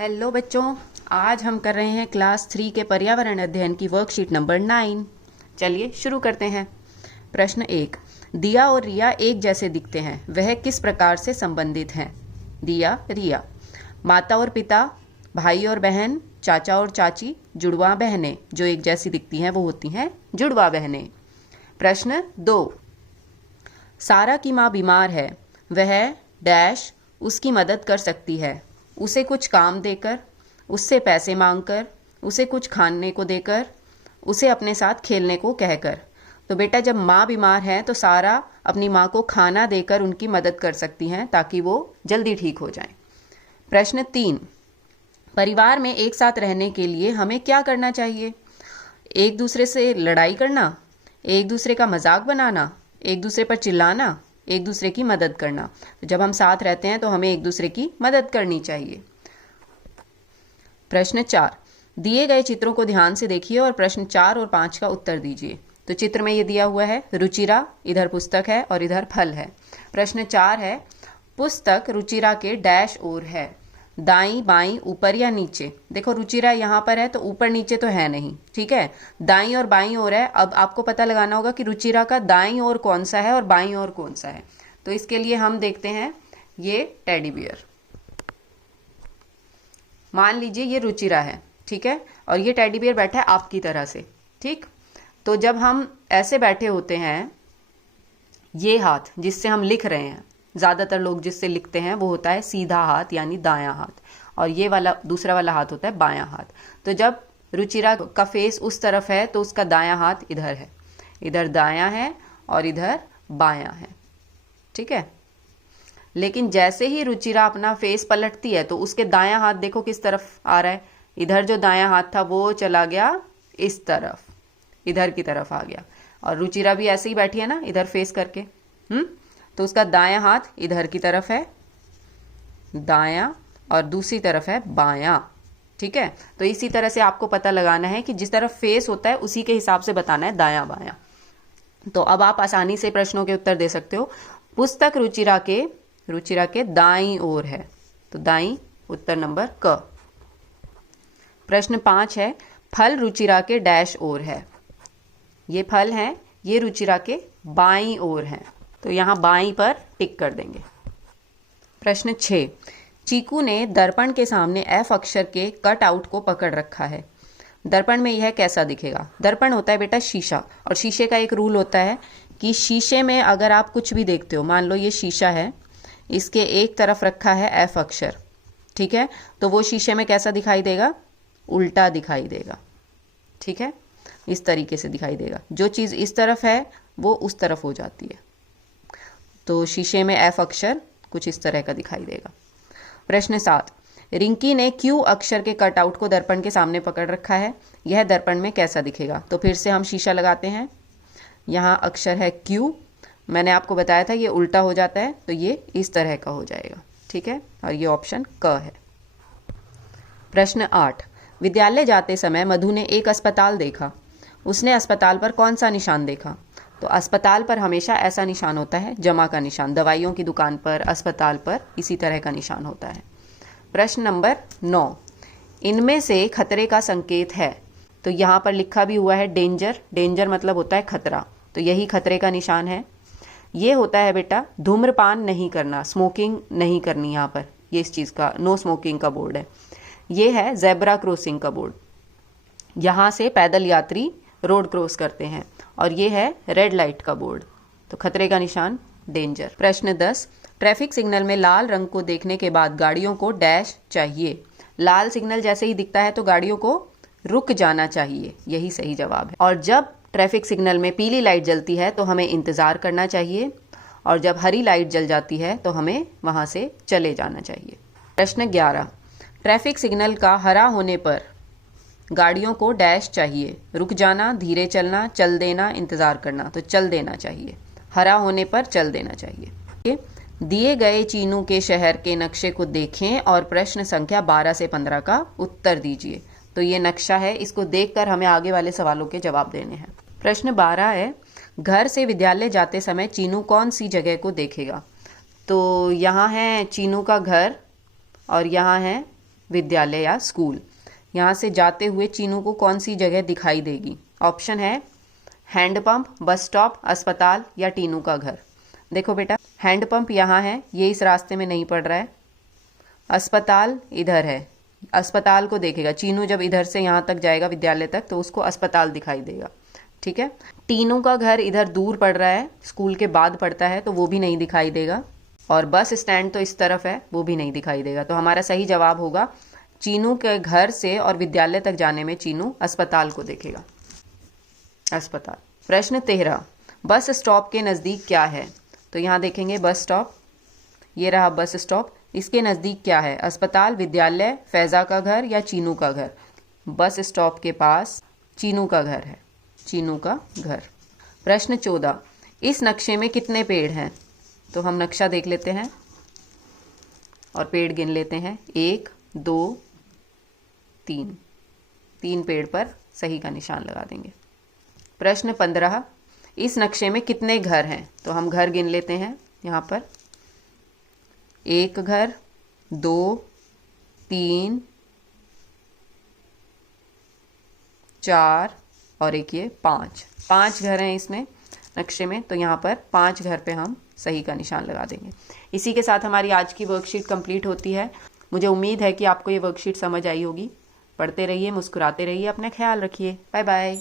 Hello बच्चों, आज हम कर रहे हैं क्लास 3 के पर्यावरण अध्ययन की वर्कशीट नंबर 9। चलिए शुरू करते हैं। प्रश्न 1, दिया और रिया एक जैसे दिखते हैं, वह किस प्रकार से संबंधित हैं? दिया, रिया। माता और पिता, भाई और बहन, चाचा और चाची, जुड़वा बहनें जो एक जैसी दिखती हैं वो होती हैं जुड़वा बहनें। प्रश्न 2, सारा की माँ बीमार है, वह डैश उसकी मदद कर सकती है, उसे कुछ काम देकर, उससे पैसे मांगकर, उसे कुछ खाने को देकर, उसे अपने साथ खेलने को कहकर। तो बेटा जब माँ बीमार है तो सारा अपनी माँ को खाना देकर उनकी मदद कर सकती हैं ताकि वो जल्दी ठीक हो जाएं। प्रश्न 3, परिवार में एक साथ रहने के लिए हमें क्या करना चाहिए? एक दूसरे से लड़ाई करना, एक दूसरे का मजाक बनाना, एक दूसरे पर चिल्लाना, एक दूसरे की मदद करना। तो जब हम साथ रहते हैं तो हमें एक दूसरे की मदद करनी चाहिए। प्रश्न 4, दिए गए चित्रों को ध्यान से देखिए और प्रश्न 4 और 5 का उत्तर दीजिए। तो चित्र में ये दिया हुआ है रुचिरा, इधर पुस्तक है और इधर फल है। प्रश्न 4 है, पुस्तक रुचिरा के डैश ओर है, दाई बाई ऊपर या नीचे? देखो रुचिरा यहाँ पर है तो ऊपर नीचे तो है नहीं, ठीक है। दाई और बाई ओर है। अब आपको पता लगाना होगा कि रुचिरा का दाई ओर कौन सा है और बाई ओर कौन सा है। तो इसके लिए हम देखते हैं ये टेडी बियर। मान लीजिए ये रुचिरा है, ठीक है, और ये टेडी बियर बैठा है आपकी तरह से, ठीक। तो जब हम ऐसे बैठे होते हैं, ये हाथ जिससे हम लिख रहे हैं, ज्यादातर लोग जिससे लिखते हैं वो होता है सीधा हाथ यानी दायां हाथ, और ये वाला दूसरा वाला हाथ होता है बायां हाथ। तो जब रुचिरा का फेस उस तरफ है तो उसका दायां हाथ इधर है, इधर दायां है और इधर बायां है, ठीक है। लेकिन जैसे ही रुचिरा अपना फेस पलटती है तो उसके दायां हाथ देखो किस तरफ आ रहा है, इधर जो दायां हाथ था वो चला गया इस तरफ, इधर की तरफ आ गया। और रुचिरा भी ऐसे ही बैठी है ना, इधर फेस करके। तो उसका दायां हाथ इधर की तरफ है, दायां, और दूसरी तरफ है बायां, ठीक है। तो इसी तरह से आपको पता लगाना है कि जिस तरफ फेस होता है उसी के हिसाब से बताना है दायां बायां। तो अब आप आसानी से प्रश्नों के उत्तर दे सकते हो। पुस्तक रुचिरा के दाईं ओर है, तो दाईं उत्तर नंबर क। प्रश्न 5 है, फल रुचिरा के डैश ओर है, ये फल हैं, ये रुचिरा के बाईं ओर हैं, तो यहां बाईं पर टिक कर देंगे। प्रश्न 6, चीकू ने दर्पण के सामने एफ अक्षर के कट आउट को पकड़ रखा है, दर्पण में यह कैसा दिखेगा? दर्पण होता है बेटा शीशा, और शीशे का एक रूल होता है कि शीशे में अगर आप कुछ भी देखते हो, मान लो ये शीशा है, इसके एक तरफ रखा है एफ अक्षर, ठीक है, तो वो शीशे में कैसा दिखाई देगा? उल्टा दिखाई देगा, ठीक है, इस तरीके से दिखाई देगा। जो चीज इस तरफ है वो उस तरफ हो जाती है, तो शीशे में एफ अक्षर कुछ इस तरह का दिखाई देगा। प्रश्न 7, रिंकी ने क्यू अक्षर के कटआउट को दर्पण के सामने पकड़ रखा है, यह दर्पण में कैसा दिखेगा? तो फिर से हम शीशा लगाते हैं, यहाँ अक्षर है क्यू, मैंने आपको बताया था ये उल्टा हो जाता है, तो ये इस तरह का हो जाएगा, ठीक है, और ये ऑप्शन क है। प्रश्न 8, विद्यालय जाते समय मधु ने एक अस्पताल देखा, उसने अस्पताल पर कौन सा निशान देखा? तो अस्पताल पर हमेशा ऐसा निशान होता है, जमा का निशान, दवाइयों की दुकान पर, अस्पताल पर इसी तरह का निशान होता है। प्रश्न नंबर 9, इनमें से खतरे का संकेत है, तो यहाँ पर लिखा भी हुआ है डेंजर, डेंजर मतलब होता है खतरा, तो यही खतरे का निशान है। ये होता है बेटा धूम्रपान नहीं करना, स्मोकिंग नहीं करनी, यहाँ पर ये इस चीज़ का नो स्मोकिंग का बोर्ड है। ये है जेब्रा क्रॉसिंग का बोर्ड, यहाँ से पैदल यात्री रोड क्रॉस करते हैं, और ये है रेड लाइट का बोर्ड, तो खतरे का निशान डेंजर। प्रश्न 10, ट्रैफिक सिग्नल में लाल रंग को देखने के बाद गाड़ियों को डैश चाहिए, लाल सिग्नल जैसे ही दिखता है तो गाड़ियों को रुक जाना चाहिए, यही सही जवाब है। और जब ट्रैफिक सिग्नल में पीली लाइट जलती है तो हमें इंतजार करना चाहिए, और जब हरी लाइट जल जाती है तो हमें वहां से चले जाना चाहिए। प्रश्न 11, ट्रैफिक सिग्नल का हरा होने पर गाड़ियों को डैश चाहिए, रुक जाना, धीरे चलना, चल देना, इंतजार करना, तो चल देना चाहिए, हरा होने पर चल देना चाहिए। दिए गए चीनू के शहर के नक्शे को देखें और प्रश्न संख्या 12 से 15 का उत्तर दीजिए। तो ये नक्शा है, इसको देखकर हमें आगे वाले सवालों के जवाब देने हैं। प्रश्न 12 है, घर से विद्यालय जाते समय चीनू कौन सी जगह को देखेगा? तो यहाँ है चीनू का घर और यहाँ है विद्यालय या स्कूल। यहाँ से जाते हुए चीनू को कौन सी जगह दिखाई देगी? ऑप्शन है हैंडपंप, बस स्टॉप, अस्पताल या टीनू का घर। देखो बेटा, हैंडपंप यहाँ है, ये इस रास्ते में नहीं पड़ रहा है। अस्पताल इधर है, अस्पताल को देखेगा। चीनू जब इधर से यहाँ तक जाएगा विद्यालय तक तो उसको अस्पताल दिखाई देगा। ठीक है। टीनू का घर इधर दूर पड़ रहा है, स्कूल के बाद पड़ता है, तो वो भी नहीं दिखाई देगा। और बस स्टैंड तो इस तरफ है, वो भी नहीं दिखाई देगा। तो हमारा सही जवाब होगा चीनू के घर से और विद्यालय तक जाने में चीनू अस्पताल को देखेगा। अस्पताल। प्रश्न 13, बस स्टॉप के नज़दीक क्या है? तो यहाँ देखेंगे बस स्टॉप, ये रहा बस स्टॉप। इसके नज़दीक क्या है? अस्पताल, विद्यालय, फैज़ा का घर या चीनू का घर? बस स्टॉप के पास चीनू का घर है, चीनू का घर। प्रश्न 14, इस नक्शे में कितने पेड़ हैं? तो हम नक्शा देख लेते हैं और पेड़ गिन लेते हैं। 1 2 3, 3 पेड़ पर सही का निशान लगा देंगे। प्रश्न 15, इस नक्शे में कितने घर हैं? तो हम घर गिन लेते हैं। यहाँ पर 1 घर, 2 3 4 और एक ये 5 घर हैं इसमें नक्शे में। तो यहाँ पर 5 घर पे हम सही का निशान लगा देंगे। इसी के साथ हमारी आज की वर्कशीट कंप्लीट होती है। मुझे उम्मीद है कि आपको ये वर्कशीट समझ आई होगी। पढ़ते रहिए, मुस्कुराते रहिए, अपना ख्याल रखिए। Bye bye.